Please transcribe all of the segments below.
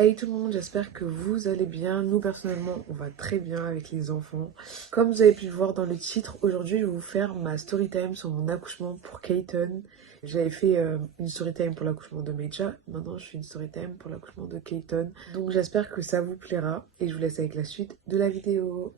Hey tout le monde, j'espère que vous allez bien. Nous personnellement, on va très bien avec les enfants. Comme vous avez pu le voir dans le titre, aujourd'hui je vais vous faire ma story time sur mon accouchement pour Keaton. J'avais fait une story time pour l'accouchement de Meja, maintenant je fais une story time pour l'accouchement de Keaton. Donc j'espère que ça vous plaira et je vous laisse avec la suite de la vidéo.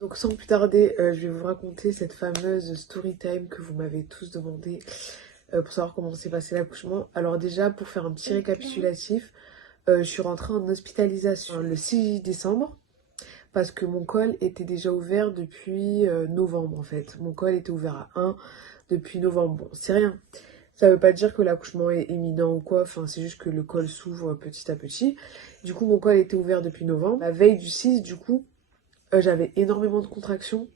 Donc sans plus tarder, je vais vous raconter cette fameuse story time que vous m'avez tous demandé pour savoir comment s'est passé l'accouchement. Alors déjà, pour faire un petit récapitulatif, je suis rentrée en hospitalisation le 6 décembre parce que mon col était déjà ouvert depuis novembre en fait. Mon col était ouvert à 1 depuis novembre. Bon, c'est rien. Ça veut pas dire que l'accouchement est imminent ou quoi, enfin c'est juste que le col s'ouvre petit à petit. Du coup, mon col était ouvert depuis novembre. La veille du 6, du coup, j'avais énormément de contractions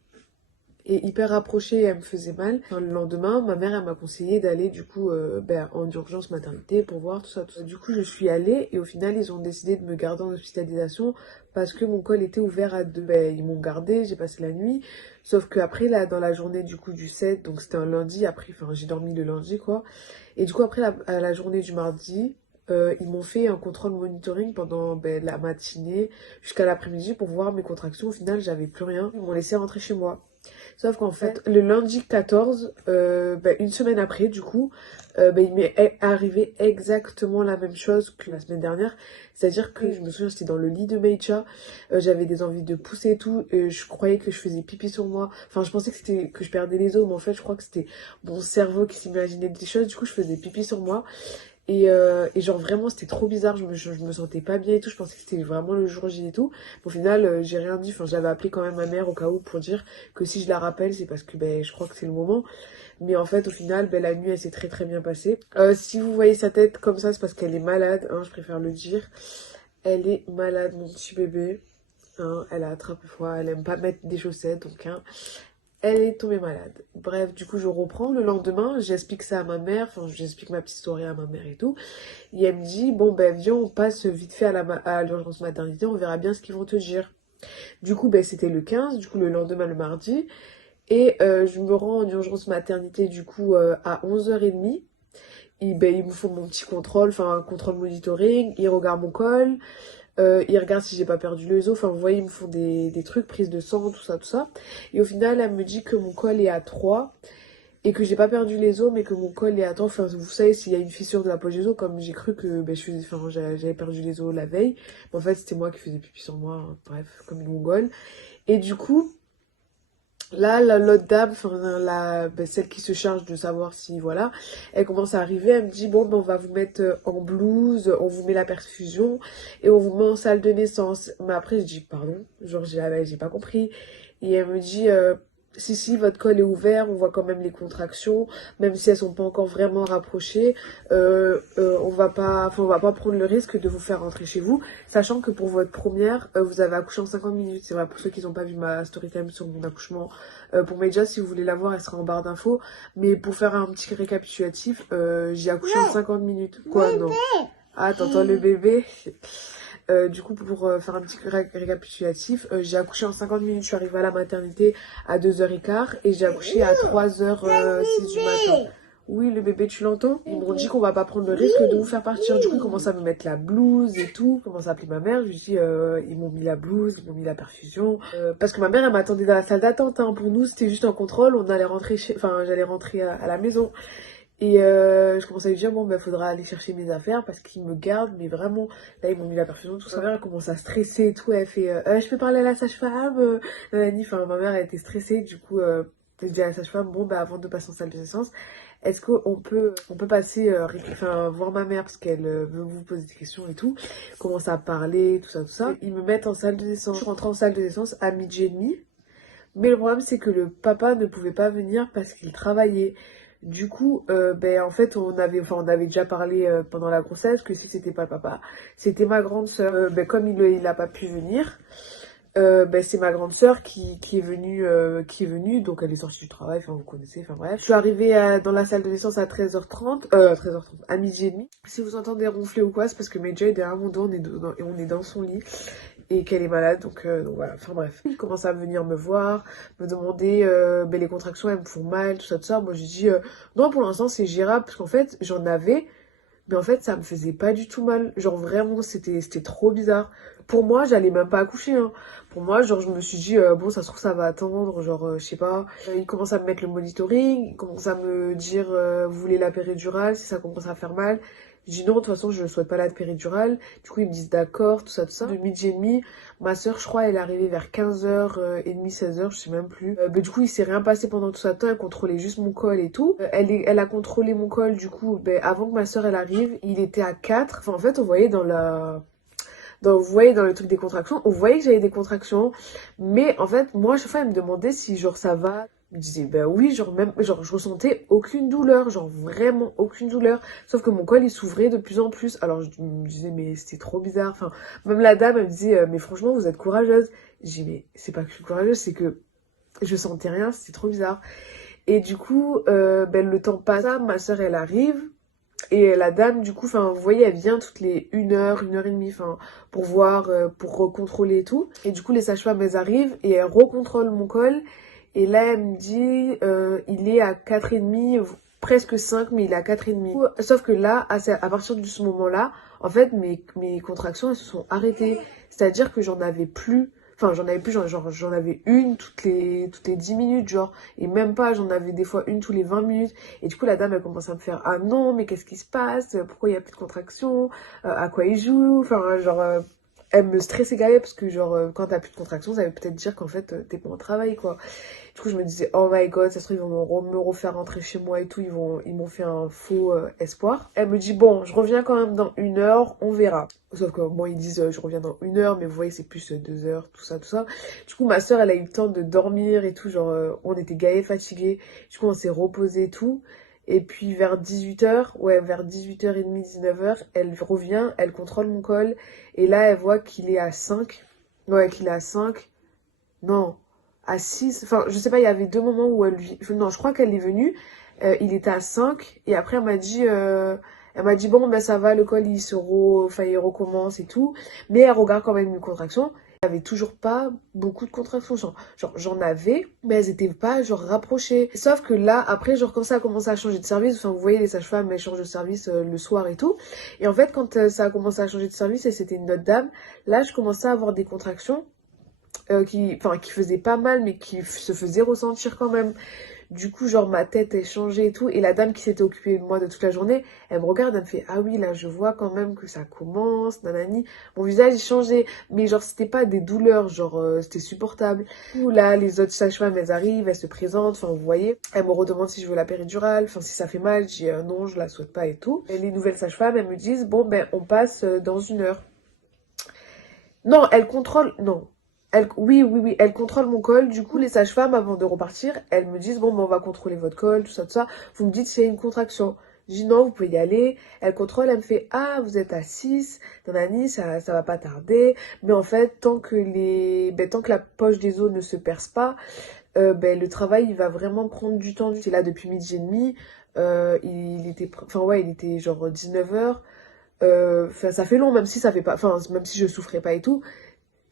et hyper rapprochée et elle me faisait mal. Enfin, le lendemain, ma mère elle m'a conseillé d'aller du coup en urgence maternité pour voir tout ça, tout ça. Du coup, je suis allée et au final, ils ont décidé de me garder en hospitalisation parce que mon col était ouvert à 2. Ils m'ont gardé, j'ai passé la nuit. Sauf que après, là, dans la journée du coup du 7, donc c'était un lundi, après, enfin j'ai dormi le lundi quoi. Et du coup, après à la journée du mardi, ils m'ont fait un contrôle monitoring pendant la matinée jusqu'à l'après-midi pour voir mes contractions. Au final, j'avais plus rien. Ils m'ont laissé rentrer chez moi. Sauf qu'en fait, le lundi 14, une semaine après, du coup, il m'est arrivé exactement la même chose que la semaine dernière. C'est-à-dire que je me souviens, j'étais dans le lit de Meïcha, j'avais des envies de pousser et tout, et je croyais que je faisais pipi sur moi. Enfin, je pensais que je perdais les os, mais en fait, je crois que c'était mon cerveau qui s'imaginait des choses. Du coup, je faisais pipi sur moi. Et genre vraiment c'était trop bizarre, je me sentais pas bien et tout, je pensais que c'était vraiment le jour J et tout. Au final j'ai rien dit, enfin j'avais appelé quand même ma mère au cas où pour dire que si je la rappelle c'est parce que je crois que c'est le moment. Mais en fait au final la nuit elle s'est très très bien passée. Si vous voyez sa tête comme ça c'est parce qu'elle est malade, hein, je préfère le dire. Elle est malade mon petit bébé, hein, elle a attrapé froid, elle aime pas mettre des chaussettes donc hein, elle est tombée malade. Bref, du coup, je reprends le lendemain, j'explique ça à ma mère, enfin, j'explique ma petite soirée à ma mère et tout. Et elle me dit, bon, viens, on passe vite fait à l'urgence maternité, on verra bien ce qu'ils vont te dire. Du coup, c'était le 15, du coup, le lendemain, le mardi. Et je me rends en urgence maternité, du coup, à 11h30. Et ils me font mon petit contrôle, enfin, un contrôle monitoring, ils regardent mon col. Ils regardent si j'ai pas perdu les os. Enfin, vous voyez, ils me font des trucs, prise de sang, tout ça, tout ça. Et au final, elle me dit que mon col est à 3 et que j'ai pas perdu les os, mais que mon col est à 3. Enfin, vous savez, s'il y a une fissure de la poche des os, comme j'ai cru que j'avais perdu les os la veille. Mais en fait, c'était moi qui faisais pipi sur moi. Hein. Bref, comme une mongole. Et du coup, là, l'autre dame, enfin, celle qui se charge de savoir si, voilà, elle commence à arriver, elle me dit, bon, on va vous mettre en blouse, on vous met la perfusion et on vous met en salle de naissance. Mais après, je dis, pardon, genre, j'ai pas compris. Et elle me dit, si, votre col est ouvert, on voit quand même les contractions, même si elles sont pas encore vraiment rapprochées, on va pas prendre le risque de vous faire rentrer chez vous, sachant que pour votre première, vous avez accouché en 50 minutes. C'est vrai, pour ceux qui n'ont pas vu ma story time sur mon accouchement, pour Medja, si vous voulez la voir, elle sera en barre d'infos. Mais pour faire un petit récapitulatif, j'ai accouché en 50 minutes. Quoi, non? Ah, t'entends le bébé? Du coup, pour faire un petit récapitulatif, j'ai accouché en 50 minutes. Je suis arrivée à la maternité à 2h15 et j'ai accouché à 3h06 du matin. Oui, le bébé, tu l'entends? Ils m'ont dit qu'on va pas prendre le risque de vous faire partir. Du coup, ils commencent à me mettre la blouse et tout. Ils commencent à appeler ma mère. Je lui dis, ils m'ont mis la blouse, ils m'ont mis la perfusion. Parce que ma mère, elle m'attendait dans la salle d'attente. Hein. Pour nous, c'était juste un contrôle. On allait rentrer j'allais rentrer à la maison. Et je commençais à lui dire, bon, faudra aller chercher mes affaires parce qu'ils me gardent, mais vraiment, là, ils m'ont mis la perfusion, tout ça. Ma mère, elle commence à stresser et tout. Elle fait, je peux parler à la sage-femme Enfin, ma mère, elle était stressée, du coup, elle dit à la sage-femme, bon, avant de passer en salle de naissance, est-ce on peut passer, voir ma mère parce qu'elle veut vous poser des questions et tout. Commence à parler, tout ça, tout ça. Ils me mettent en salle de naissance. Je rentre en salle de naissance à midi et demi. Mais le problème, c'est que le papa ne pouvait pas venir parce qu'il travaillait. Du coup, en fait, on avait déjà parlé pendant la grossesse que si c'était pas le papa, c'était ma grande sœur. Comme il a pas pu venir, c'est ma grande sœur qui est venue, donc elle est sortie du travail, enfin vous connaissez, enfin bref. Je suis arrivée dans la salle de naissance à 13h30, à midi et demi. Si vous entendez ronfler ou quoi, c'est parce que Medja est derrière mon dos, on est dans son lit. et qu'elle est malade, donc voilà, enfin bref. Il commence à venir me voir, me demander ben, les contractions elles me font mal, tout ça. Moi j'ai dit non, pour l'instant c'est gérable, parce qu'en fait j'en avais, mais en fait ça me faisait pas du tout mal, genre vraiment c'était trop bizarre. Pour moi j'allais même pas accoucher, hein. Pour moi genre je me suis dit bon ça se trouve ça va attendre, genre je sais pas. Il commence à me mettre le monitoring, il commence à me dire vous voulez la péridurale si ça commence à faire mal. Je dis non, de toute façon, je ne souhaite pas la péridurale. Du coup, ils me disent d'accord, tout ça, tout ça. De midi et demi, ma soeur, je crois, elle est arrivée vers 15h30, 16h, je sais même plus. Mais du coup, il s'est rien passé pendant tout ce temps. Elle contrôlait juste mon col et tout. Elle a contrôlé mon col, du coup, ben, avant que ma soeur, elle arrive. Il était à 4. Enfin, en fait, on voyait vous voyez dans le truc des contractions, on voyait que j'avais des contractions, mais en fait, moi, à chaque fois, elle me demandait si, genre, ça va. Je me disais, ben oui, genre, même, genre, je ressentais aucune douleur, genre, vraiment aucune douleur. Sauf que mon col, il s'ouvrait de plus en plus. Alors, je me disais, mais c'était trop bizarre. Enfin, même la dame, elle me disait, mais franchement, vous êtes courageuse. Je dis, mais c'est pas que je suis courageuse, c'est que je sentais rien, c'était trop bizarre. Et du coup, ben, le temps passe, ma soeur, elle arrive. Et la dame, du coup, enfin, vous voyez, elle vient toutes les 1 heure, 1 heure et demie, enfin, pour voir, pour recontrôler et tout. Et du coup, les sages-femmes, elles arrivent et elles recontrôlent mon col. Et là, elle me dit, il est à 4,5, presque 5, mais il est à 4,5. Sauf que là, à partir de ce moment-là, en fait, mes contractions, elles se sont arrêtées. C'est-à-dire que j'en avais plus. Enfin, j'en avais plus, genre, j'en avais une toutes les 10 minutes, genre. Et même pas, j'en avais des fois une tous les 20 minutes. Et du coup, la dame, elle commence à me faire, ah non, mais qu'est-ce qui se passe? Pourquoi il n'y a plus de contractions? À quoi il joue? Enfin, genre, elle me stressait gavé parce que, genre, quand t'as plus de contractions, ça veut peut-être dire qu'en fait, t'es pas au travail, quoi. Du coup, je me disais, oh my god, ça se trouve, ils vont me refaire rentrer chez moi et tout, ils m'ont fait un faux espoir. Elle me dit, bon, je reviens quand même dans 1 heure, on verra. Sauf que, bon, ils disent, je reviens dans 1 heure, mais vous voyez, c'est plus 2 heures, tout ça, tout ça. Du coup, ma soeur, elle a eu le temps de dormir et tout, genre, on était gaillés, fatigués. Du coup, on s'est reposé et tout. Et puis, vers 18 h, ouais, vers 18h30, 19 h, elle revient, elle contrôle mon col. Et là, elle voit qu'il est à 5. Ouais, qu'il est à 5. Non, à 6. Enfin, je sais pas, il y avait 2 moments où non, je crois qu'elle est venue. Il était à 5. Et après, elle m'a dit, bon, ben ça va, le col, enfin, il recommence et tout. Mais elle regarde quand même une contraction. Il n'y avait toujours pas beaucoup de contractions. Genre, j'en avais, mais elles étaient pas, genre, rapprochées. Sauf que là, après, genre, quand ça a commencé à changer de service, enfin, vous voyez, les sages-femmes, elles changent de service le soir et tout. Et en fait, quand ça a commencé à changer de service, et c'était une autre dame, là, je commençais à avoir des contractions qui faisait pas mal, mais qui se faisait ressentir quand même. Du coup, genre, ma tête est changée et tout. Et la dame qui s'était occupée de moi de toute la journée, elle me regarde, elle me fait, ah oui, là, je vois quand même que ça commence, nanani. Mon visage, il changeait. Mais genre, c'était pas des douleurs, genre, c'était supportable. Du coup, là, les autres sages-femmes, elles arrivent, elles se présentent, enfin, vous voyez. Elles me redemandent si je veux la péridurale, enfin, si ça fait mal. Je dis, non, je la souhaite pas et tout. Et les nouvelles sages-femmes, elles me disent, bon, ben, on passe dans 1 heure. Non, elle contrôle. Non. Oui, oui, oui, elle contrôle mon col. Du coup, les sages-femmes, avant de repartir, elles me disent, bon, ben, on va contrôler votre col, tout ça, tout ça. Vous me dites s'il y a une contraction. Je dis non, vous pouvez y aller. Elle contrôle, elle me fait, ah, vous êtes à 6, nanani, ça va pas tarder. Mais en fait, tant que la poche des os ne se perce pas, ben, le travail, il va vraiment prendre du temps. C'est là depuis midi et demi. Il était genre 19 h. Enfin, ça fait long, même si ça fait pas, enfin, même si je souffrais pas et tout.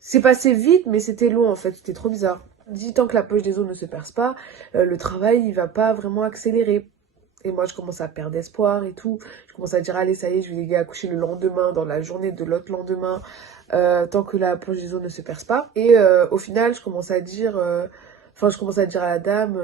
C'est passé vite, mais c'était long en fait, c'était trop bizarre. Dit tant que la poche des os ne se perce pas, le travail il va pas vraiment accélérer. Et moi je commence à perdre espoir et tout. Je commence à dire allez ça y est, je vais les gars accoucher le lendemain, dans la journée de l'autre lendemain, tant que la poche des os ne se perce pas. Et au final je commence à dire, je commence à dire à la dame,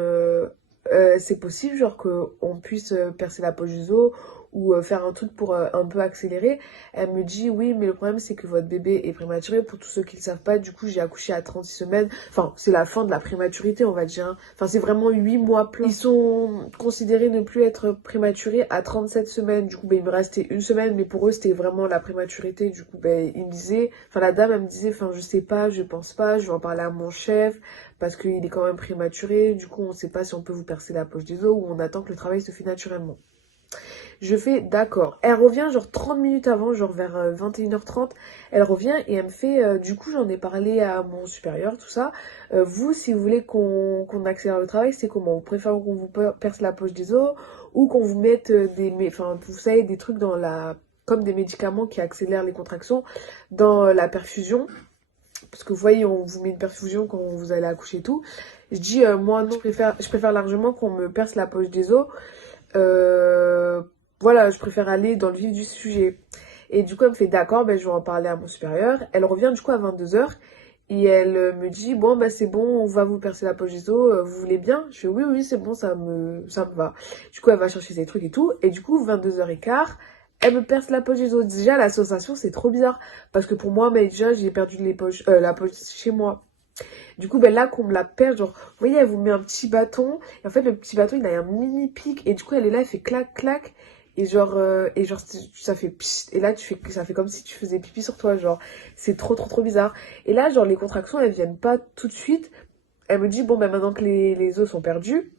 c'est possible genre qu'on puisse percer la poche des os ou faire un truc pour un peu accélérer. Elle me dit oui, mais le problème c'est que votre bébé est prématuré. Pour tous ceux qui ne le savent pas, du coup j'ai accouché à 36 semaines. Enfin, c'est la fin de la prématurité, on va dire, hein. Enfin, c'est vraiment 8 mois pleins. Ils sont considérés ne plus être prématurés à 37 semaines. Du coup, ben, il me restait 1 semaine, mais pour eux c'était vraiment la prématurité. Du coup, ben, ils me disaient, enfin la dame elle me disait, enfin je sais pas, je pense pas, je vais en parler à mon chef parce qu'il est quand même prématuré. Du coup, on sait pas si on peut vous percer la poche des os ou on attend que le travail se fait naturellement. Je fais d'accord. Elle revient genre 30 minutes avant, genre vers 21h30. Elle revient et elle me fait, du coup j'en ai parlé à mon supérieur, tout ça. Vous, si vous voulez qu'on accélère le travail, c'est comment? Vous préférez qu'on vous perce la poche des os ou qu'on vous mette vous savez, des trucs comme des médicaments qui accélèrent les contractions dans la perfusion. parce que vous voyez, on vous met une perfusion quand vous allez accoucher et tout. Je dis, moi non, je préfère largement qu'on me perce la poche des os. Euh, voilà, je préfère aller dans le vif du sujet. Et du coup, elle me fait d'accord, ben, je vais en parler à mon supérieur. Elle revient du coup à 22h et elle me dit, bon, ben, c'est bon, on va vous percer la poche des os, vous voulez bien? Je fais, oui, oui, c'est bon, ça me va. Du coup, elle va chercher ses trucs et tout. Et du coup, 22h15, elle me perce la poche des os. Déjà, la sensation, c'est trop bizarre. Parce que pour moi, mais déjà, j'ai perdu la poche chez moi. Du coup, ben là, qu'on me la perd, genre, vous voyez, elle vous met un petit bâton. Et en fait, le petit bâton, il a un mini pic. Et du coup, elle est là, elle fait clac, clac. Et genre, ça fait pchit. Et là, ça fait comme si tu faisais pipi sur toi. Genre, c'est trop, trop, trop bizarre. Et là, genre, les contractions, elles viennent pas tout de suite. Elle me dit, bon, ben maintenant que les os sont perdus,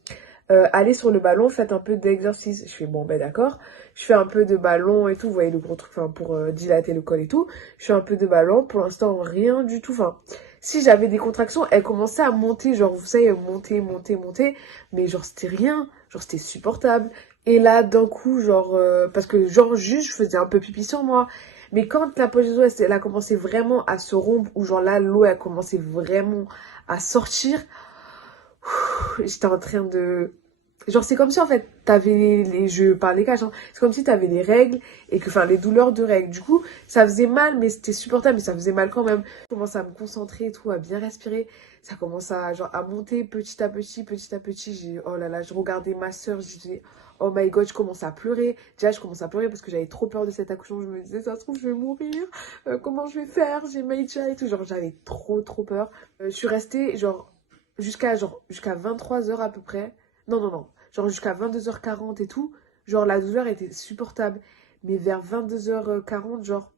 allez sur le ballon, faites un peu d'exercice. Je fais, bon, ben d'accord. Je fais un peu de ballon et tout. Vous voyez le gros truc, enfin, pour dilater le col et tout. Je fais un peu de ballon. Pour l'instant, rien du tout. Enfin, si j'avais des contractions, elles commençaient à monter. Genre, vous savez, monter, monter, monter. Mais genre, c'était rien. Genre, c'était supportable. Et là, d'un coup, genre, parce que genre, juste, je faisais un peu pipi sur moi. Mais quand la poche des os, elle a commencé vraiment à se rompre, ou genre là, l'eau, elle a commencé vraiment à sortir, j'étais en train de... Genre, c'est comme si, en fait, t'avais je parle des caches, hein. C'est comme si t'avais les règles et que, enfin, les douleurs de règles. Du coup, ça faisait mal, mais c'était supportable, mais ça faisait mal quand même. Je commence à me concentrer et tout, à bien respirer. Ça commence à, genre, à monter petit à petit, petit à petit. Oh là là, je regardais ma soeur, je disais, oh my god, je commence à pleurer. Déjà, je commence à pleurer parce que j'avais trop peur de cet accouchement. Je me disais, ça se trouve, je vais mourir. Comment je vais faire? J'ai Maïcha et tout. Genre, j'avais trop, trop peur. Je suis restée, jusqu'à 23h à peu près. Non, non, non. Genre jusqu'à 22h40 et tout. Genre la douleur était supportable. Mais vers 22h40, genre,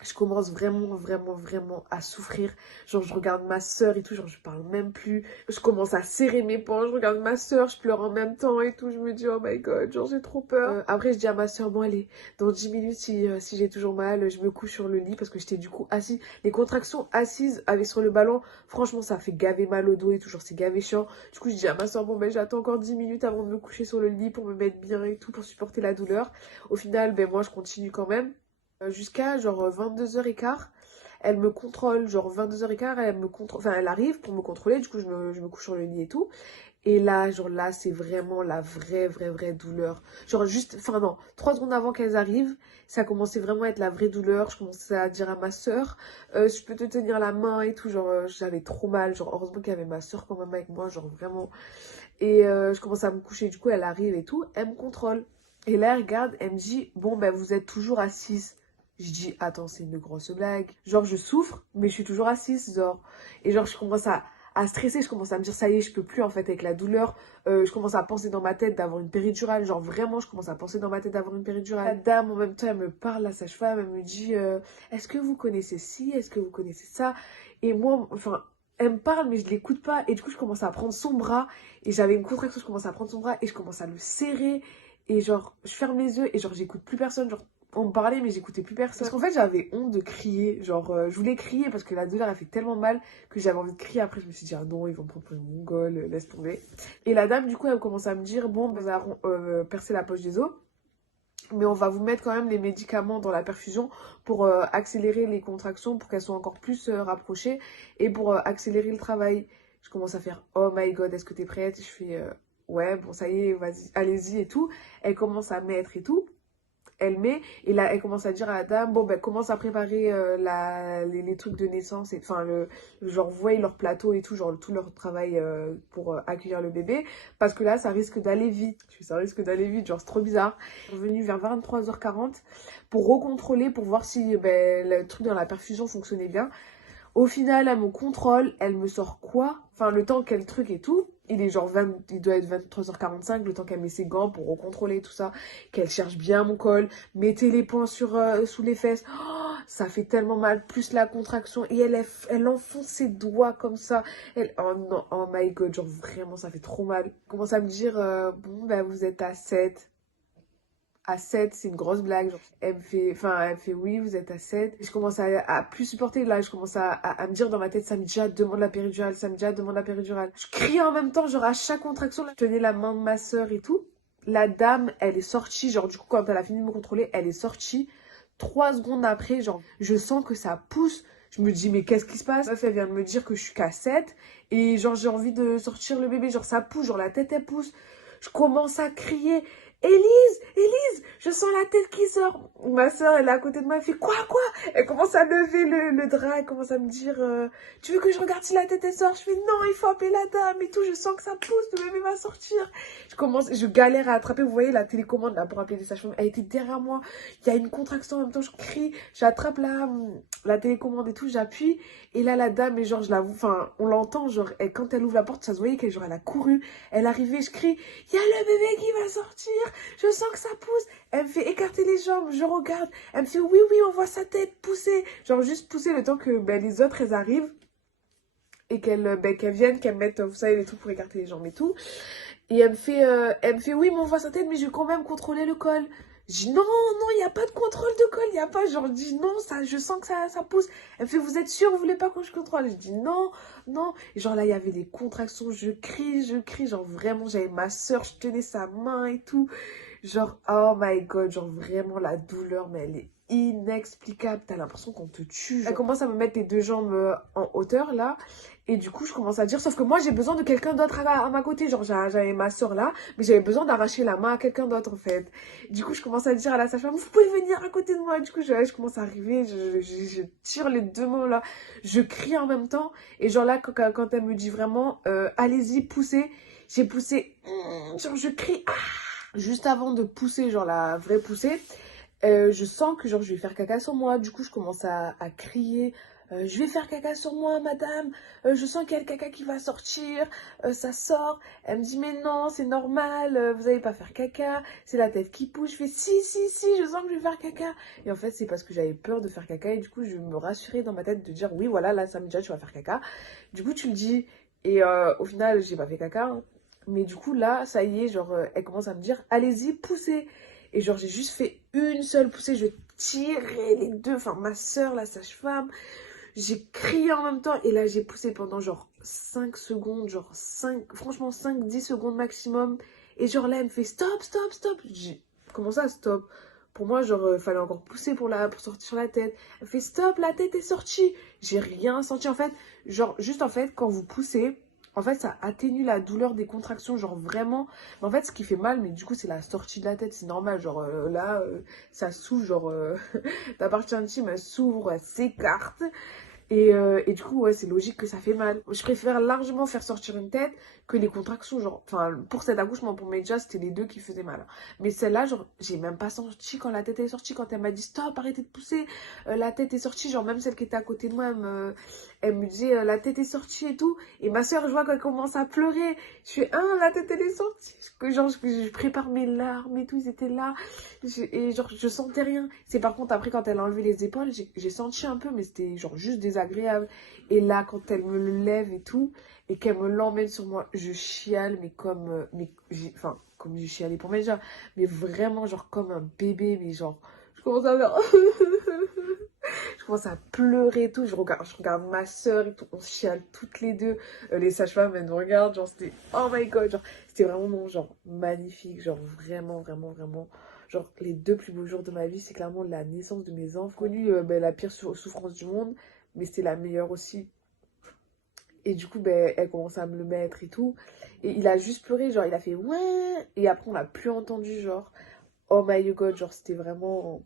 je commence vraiment, vraiment, vraiment à souffrir. Genre, je regarde ma soeur et tout, genre, je parle même plus. Je commence à serrer mes poings, je regarde ma soeur, je pleure en même temps et tout. Je me dis, oh my god, genre, j'ai trop peur. Après, je dis à ma soeur, bon, allez, dans 10 minutes, si j'ai toujours mal, je me couche sur le lit parce que j'étais du coup assise. Les contractions assises avec sur le ballon, franchement, ça fait gaver mal au dos et tout, genre, c'est gavé chiant. Du coup, je dis à ma soeur, bon, ben, j'attends encore 10 minutes avant de me coucher sur le lit pour me mettre bien et tout, pour supporter la douleur. Au final, ben, moi, je continue quand même. Jusqu'à genre 22h15, elle me contrôle, genre 22h15, elle me contrôle, enfin elle arrive pour me contrôler, du coup je me couche sur le lit et tout. Et là, genre là, c'est vraiment la vraie, vraie, vraie douleur. Genre juste, enfin non, 3 secondes avant qu'elles arrivent, ça commençait vraiment à être la vraie douleur. Je commençais à dire à ma soeur, je peux te tenir la main et tout, genre j'avais trop mal, genre heureusement qu'il y avait ma soeur quand même avec moi, genre vraiment. Et je commence à me coucher, du coup elle arrive et tout, elle me contrôle. Et là, elle regarde, elle me dit, bon ben vous êtes toujours assise. Je dis, attends, c'est une grosse blague. Genre, je souffre, mais je suis toujours assise, genre. Et genre, je commence à stresser, je commence à me dire, ça y est, je peux plus, en fait, avec la douleur. Je commence à penser dans ma tête d'avoir une péridurale. Genre, vraiment, je commence à penser dans ma tête d'avoir une péridurale. La dame, en même temps, elle me parle, la sage-femme, elle me dit, est-ce que vous connaissez ci? Est-ce que vous connaissez ça? Et moi, enfin, elle me parle, mais je l'écoute pas. Et du coup, je commence à prendre son bras. Et j'avais une contraction, je commence à prendre son bras et je commence à le serrer. Et genre, je ferme les yeux et genre, j'écoute plus personne. Genre, on me parlait, mais j'écoutais plus personne. Parce qu'en fait, j'avais honte de crier. Genre, je voulais crier parce que la douleur, elle fait tellement mal que j'avais envie de crier. Après, je me suis dit, ah non, ils vont me prendre pour une mongole, laisse tomber. Et la dame, du coup, elle commence à me dire, bon, on va percer la poche des os. Mais on va vous mettre quand même les médicaments dans la perfusion pour accélérer les contractions, pour qu'elles soient encore plus rapprochées et pour accélérer le travail. Je commence à faire, oh my god, est-ce que t'es prête? Je fais, ouais, bon, ça y est, vas-y, allez-y et tout. Elle commence à mettre et tout. Elle met, et là, elle commence à dire à la dame, bon, ben, commence à préparer les trucs de naissance, et enfin, genre, vous voyez leur plateau et tout, genre, tout leur travail pour accueillir le bébé, parce que là, ça risque d'aller vite. Ça risque d'aller vite, genre, c'est trop bizarre. Je suis revenue vers 23h40 pour recontrôler, pour voir si ben, le truc dans la perfusion fonctionnait bien. Au final, elle me contrôle, elle me sort quoi? Enfin, le temps qu'elle truc et tout, il doit être 23h45, le temps qu'elle met ses gants pour recontrôler tout ça, qu'elle cherche bien mon col, mettez les poings sous les fesses. Oh, ça fait tellement mal, plus la contraction, et elle enfonce ses doigts comme ça. Oh non, oh my god, genre vraiment, ça fait trop mal. Elle commence à me dire, bon, ben vous êtes à 7. À 7, c'est une grosse blague. Genre, elle me fait oui, vous êtes à 7. Et je commence à plus supporter. Là, je commence à me dire dans ma tête, Samidja, demande la péridurale, Samidja, demande la péridurale. Je crie en même temps, genre à chaque contraction, là, je tenais la main de ma soeur et tout. La dame, elle est sortie, genre du coup, quand elle a fini de me contrôler, elle est sortie. 3 secondes après, genre, je sens que ça pousse. Je me dis, mais qu'est-ce qui se passe? La meuf, elle vient de me dire que je suis qu'à 7. Et genre, j'ai envie de sortir le bébé. Genre, ça pousse, genre, la tête, elle pousse. Je commence à crier. Élise, Élise, je sens la tête qui sort. Ma soeur, elle est à côté de moi, elle fait quoi? Elle commence à lever le drap, elle commence à me dire, tu veux que je regarde si la tête elle sort? Je fais non, il faut appeler la dame et tout, je sens que ça pousse, le bébé va sortir. Je galère à attraper, vous voyez la télécommande là pour appeler des sages-femmes, elle était derrière moi, il y a une contraction en même temps, je crie, j'attrape la télécommande et tout, j'appuie, et là la dame, et genre je la, enfin on l'entend, genre quand elle ouvre la porte, ça se voyait qu'elle genre elle a couru, elle arrivait, je crie, il y a le bébé qui va sortir, je sens que ça pousse. Elle me fait écarter les jambes, je regarde. Elle me fait oui, oui, on voit sa tête pousser. Genre juste pousser le temps que les autres, elles arrivent. Et qu'elles viennent, qu'elles mettent, vous savez, les trucs pour écarter les jambes et tout. Et elle me fait oui, mais on voit sa tête, mais je vais quand même contrôler le col. Je dis non, non, il n'y a pas de contrôle de col, il n'y a pas. Genre, je dis non, ça, je sens que ça pousse. Elle me fait, vous êtes sûr, vous voulez pas que je contrôle? Je dis non, non. Et genre là, il y avait des contractions, je crie. Genre vraiment, j'avais ma soeur, je tenais sa main et tout. Genre, oh my god, genre vraiment la douleur, mais elle est inexplicable. T'as l'impression qu'on te tue. Genre. Elle commence à me mettre les deux jambes en hauteur là. Et du coup, je commence à dire, sauf que moi, j'ai besoin de quelqu'un d'autre à ma côté. Genre, j'avais ma soeur là, mais j'avais besoin d'arracher la main à quelqu'un d'autre en fait. Du coup, je commence à dire à la sage-femme, vous pouvez venir à côté de moi. Du coup, je commence à arriver, je tire les deux mains là, je crie en même temps. Et genre là, quand elle me dit vraiment, allez-y, poussez, j'ai poussé, genre je crie, ah. Juste avant de pousser, genre la vraie poussée, je sens que genre je vais faire caca sur moi. Du coup, je commence à crier. Je vais faire caca sur moi, madame. Je sens qu'il y a le caca qui va sortir. Ça sort. Elle me dit, mais non, c'est normal. Vous n'allez pas faire caca. C'est la tête qui pousse. Je fais, si, si, si, je sens que je vais faire caca. Et en fait, c'est parce que j'avais peur de faire caca. Et du coup, je me rassurais dans ma tête de dire, oui, voilà, là, ça me dit, tu vas faire caca. Du coup, tu le dis. Et au final, j'ai pas fait caca. Hein. Mais du coup, là, ça y est, genre, elle commence à me dire, allez-y, poussez. Et genre, j'ai juste fait une seule poussée. Je tirais les deux, enfin, ma soeur, la sage-femme. J'ai crié en même temps. Et là, j'ai poussé pendant genre 5 secondes, genre 5, franchement, 5-10 secondes maximum. Et genre, là, elle me fait stop, stop, stop. J'ai comment ça, stop? Pour moi, genre, fallait encore pousser pour sortir la tête. Elle fait stop, la tête est sortie. J'ai rien senti en fait. Genre, juste en fait, quand vous poussez, en fait, ça atténue la douleur des contractions, genre vraiment. Mais en fait, ce qui fait mal, mais du coup, c'est la sortie de la tête, c'est normal. Genre là, ça s'ouvre, genre ta partie intime, elle s'ouvre, elle s'écarte. Et du coup, ouais, c'est logique que ça fait mal. Je préfère largement faire sortir une tête que les contractions, genre, enfin, pour cet accouchement, pour Medja, c'était les deux qui faisaient mal. Mais celle-là, genre, j'ai même pas senti quand la tête est sortie, quand elle m'a dit stop, arrêtez de pousser, la tête est sortie, genre, même celle qui était à côté de moi, elle me dit la tête est sortie et tout. Et ma soeur, je vois qu'elle commence à pleurer. Je fais, la tête elle est sortie. Genre, je prépare mes larmes et tout, ils étaient là. Et genre, je sentais rien. C'est par contre, après, quand elle a enlevé les épaules, j'ai senti un peu, mais c'était genre juste désagréable. Et là, quand elle me le lève et tout, et qu'elle me l'emmène sur moi, je chiale, mais comme, enfin, comme je chialais pour mes déjà, mais vraiment, genre, comme un bébé, mais genre, je commence à faire, je commence à pleurer et tout, je regarde ma soeur et tout, on chiale toutes les deux, les sages-femmes, elles nous regardent, genre, c'était, oh my god, genre, c'était vraiment, genre, magnifique, genre, vraiment, vraiment, vraiment. Genre, les 2 plus beaux jours de ma vie, c'est clairement la naissance de mes enfants. J'ai connu la pire souffrance du monde, mais c'était la meilleure aussi. Et du coup, elle commence à me le mettre et tout. Et il a juste pleuré, genre, il a fait ouais. Et après, on l'a plus entendu, genre, oh my god, genre, c'était vraiment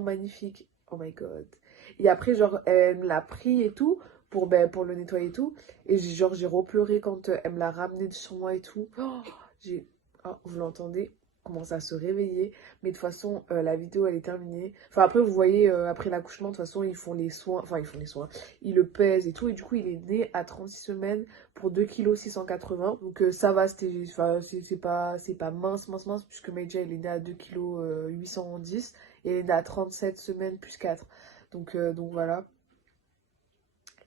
magnifique. Oh my god. Et après, genre, elle me l'a pris et tout, pour le nettoyer et tout. Et genre, j'ai repleuré quand elle me l'a ramené sur moi et tout. Vous l'entendez? Commence à se réveiller, mais de toute façon la vidéo elle est terminée. Enfin après vous voyez après l'accouchement de toute façon ils font les soins, ils le pèsent et tout et du coup il est né à 36 semaines pour 2,680 kg. Donc ça va, c'est pas mince puisque Medja il est né à 2,810 kg et il est né à 37 semaines plus 4. Donc voilà.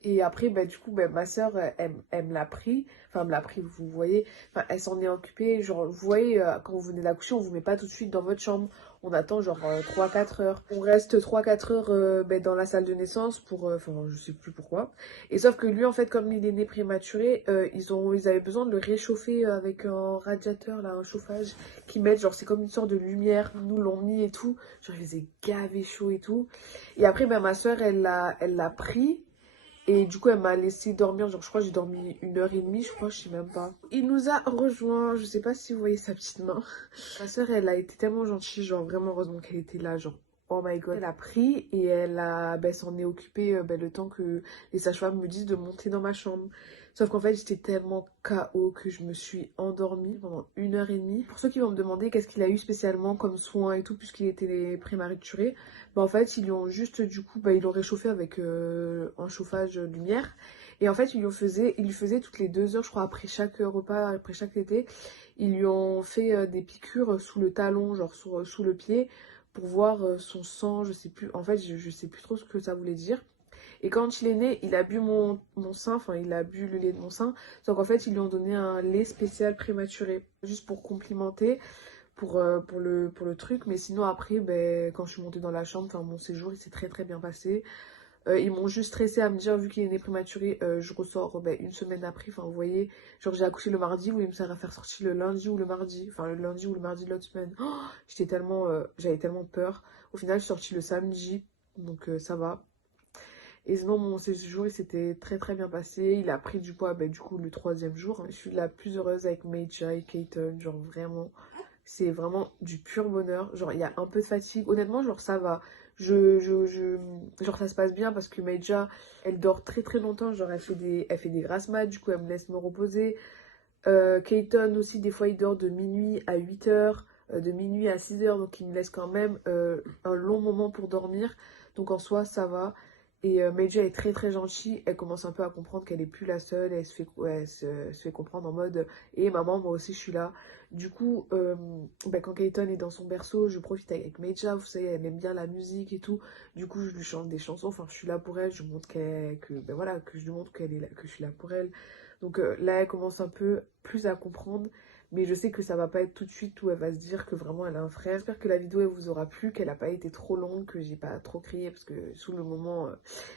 Et après, bah, du coup, bah, ma soeur, elle me l'a pris. Enfin, elle me l'a pris, vous voyez. Enfin, elle s'en est occupée. Genre, vous voyez, quand vous venez d'accoucher, on vous met pas tout de suite dans votre chambre. On attend genre 3-4 heures. On reste 3-4 heures bah, dans la salle de naissance pour... Enfin, je sais plus pourquoi. Et sauf que lui, en fait, comme il est né prématuré, ils avaient besoin de le réchauffer avec un radiateur, là, un chauffage, qui met, genre, c'est comme une sorte de lumière. Ils nous l'ont mis et tout. Genre, il faisait gavé chaud et tout. Et après, bah, ma soeur, elle l'a pris. Et du coup, elle m'a laissé dormir. Genre, je crois que j'ai dormi 1 heure et demie, je crois, je sais même pas. Il nous a rejoint. Je sais pas si vous voyez sa petite main. Ma soeur, elle a été tellement gentille. Genre, vraiment, heureusement qu'elle était là. Genre, oh my god. Elle a pris et elle s'en est occupée le temps que les sages-femmes me disent de monter dans ma chambre. Sauf qu'en fait, j'étais tellement KO que je me suis endormie pendant 1 heure et demie. Pour ceux qui vont me demander qu'est-ce qu'il a eu spécialement comme soin et tout, puisqu'il était prématuré, bah en fait, ils lui ont juste, du coup, bah, ils l'ont réchauffé avec un chauffage lumière. Et en fait, ils lui faisaient toutes les 2 heures, je crois, après chaque repas, après chaque tétée, ils lui ont fait des piqûres sous le talon, genre sous le pied, pour voir son sang, je sais plus. En fait, je sais plus trop ce que ça voulait dire. Et quand il est né, il a bu mon sein, enfin il a bu le lait de mon sein. Donc en fait, ils lui ont donné un lait spécial prématuré, juste pour complimenter, pour le truc. Mais sinon après, ben, quand je suis montée dans la chambre, enfin mon séjour, il s'est très très bien passé. Ils m'ont juste stressé à me dire, vu qu'il est né prématuré, je ressors ben, 1 semaine après. Enfin, vous voyez, genre j'ai accouché le mardi, vous voulez me faire sortir le lundi ou le mardi. Enfin, le lundi ou le mardi de l'autre semaine. Oh, j'avais tellement peur. Au final, je suis sortie le samedi, donc ça va. Et sinon, mon séjour, il s'était très très bien passé. Il a pris du poids, du coup, le 3e jour. Je suis la plus heureuse avec Meija et Keaton. Genre, vraiment, c'est vraiment du pur bonheur. Genre, il y a un peu de fatigue. Honnêtement, genre, ça va. Genre, ça se passe bien parce que Meija, elle dort très très longtemps. Genre, elle fait des grasses mat. Du coup, elle me laisse me reposer. Keaton aussi, des fois, il dort de minuit à 8 heures. De minuit à 6 heures. Donc, il me laisse quand même un long moment pour dormir. Donc, en soi, ça va. Et Meija est très très gentille, elle commence un peu à comprendre qu'elle est plus la seule, elle se fait comprendre en mode et maman, moi aussi je suis là. Du coup, quand Keaton est dans son berceau, je profite avec Meija, vous savez, elle aime bien la musique et tout. Du coup, je lui chante des chansons, enfin je suis là pour elle, je lui montre que je lui montre qu'elle est là, que je suis là pour elle. Donc là, elle commence un peu plus à comprendre. Mais je sais que ça va pas être tout de suite où elle va se dire que vraiment elle a un frère. J'espère que la vidéo elle vous aura plu, qu'elle a pas été trop longue, que j'ai pas trop crié parce que sous le moment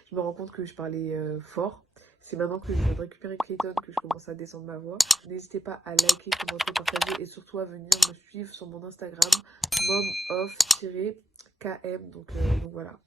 je me rends compte que je parlais fort. C'est maintenant que je viens de récupérer Clayton que je commence à descendre ma voix. N'hésitez pas à liker, commenter, partager et surtout à venir me suivre sur mon Instagram momoff-km. Donc voilà.